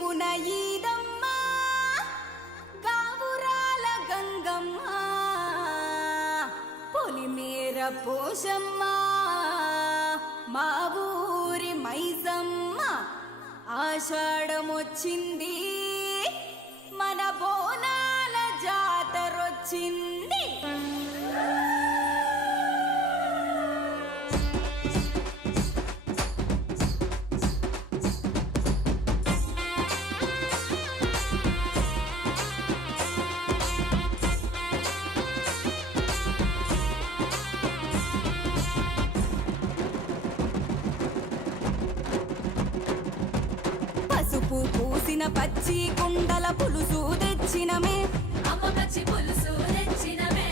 నిలుపున ఈదమ్మ గావురాల గంగమ్మ పొలిమేర పోషమ్మ మా ఊరి మైసమ్మ ఆషాఢమొచ్చింది మన బోనాల జాతరొచ్చింది. పసుపు పూసిన పచ్చి కుండల పులుసు తెచ్చినమే అమ్మ పచ్చి పులుసు తెచ్చినమే.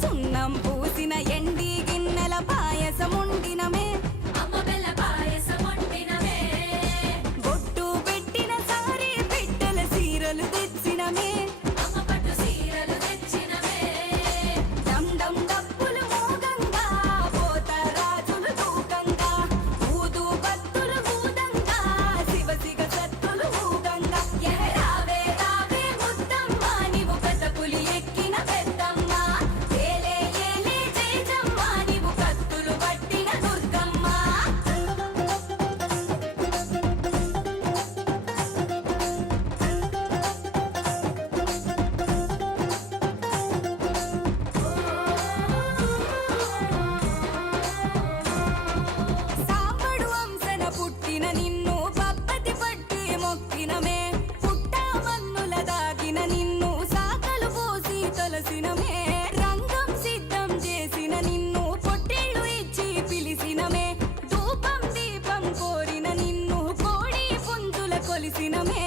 సున్నం పూసిన ఎండి గిన్నెల పాయసం వండినమే అమ్మ బెల్ల పాయసం వండినమే. బొట్టు పెట్టిన సారీ బిడ్డల సీరలు తెచ్చినమే అమ్మ పట్టు సీరలు తెచ్చినమే. డమ్ డమ్ డప్పులు మోగంగా పోత రాజులు తూకంగా ఊదు బత్తులు ఊదంగా శివ సిగ సత్తులు ఊగంగా రావే రావే ముద్దమ్మ నీవు పెద్ద పులి ఎక్కిన పెద్దమ్మ. ఏలే ఏలే జేజమ్మ నీవు కత్తులు పట్టిన దుర్గమ్మ. సాంబడు వంశన పుట్టిన నిన్ను పప్పతి పట్టి మొక్కినమే పుట్టా మన్నుల దాగిన నిన్ను సాకలు పోసి తలసినమే రంగం సిద్ధం చేసిన నిన్ను పొట్టేళ్ళు ఇచ్చి పిలిసినమే ధూపం దీపం కోరిన నిన్ను కోడి పుంజుల కొలిసినమే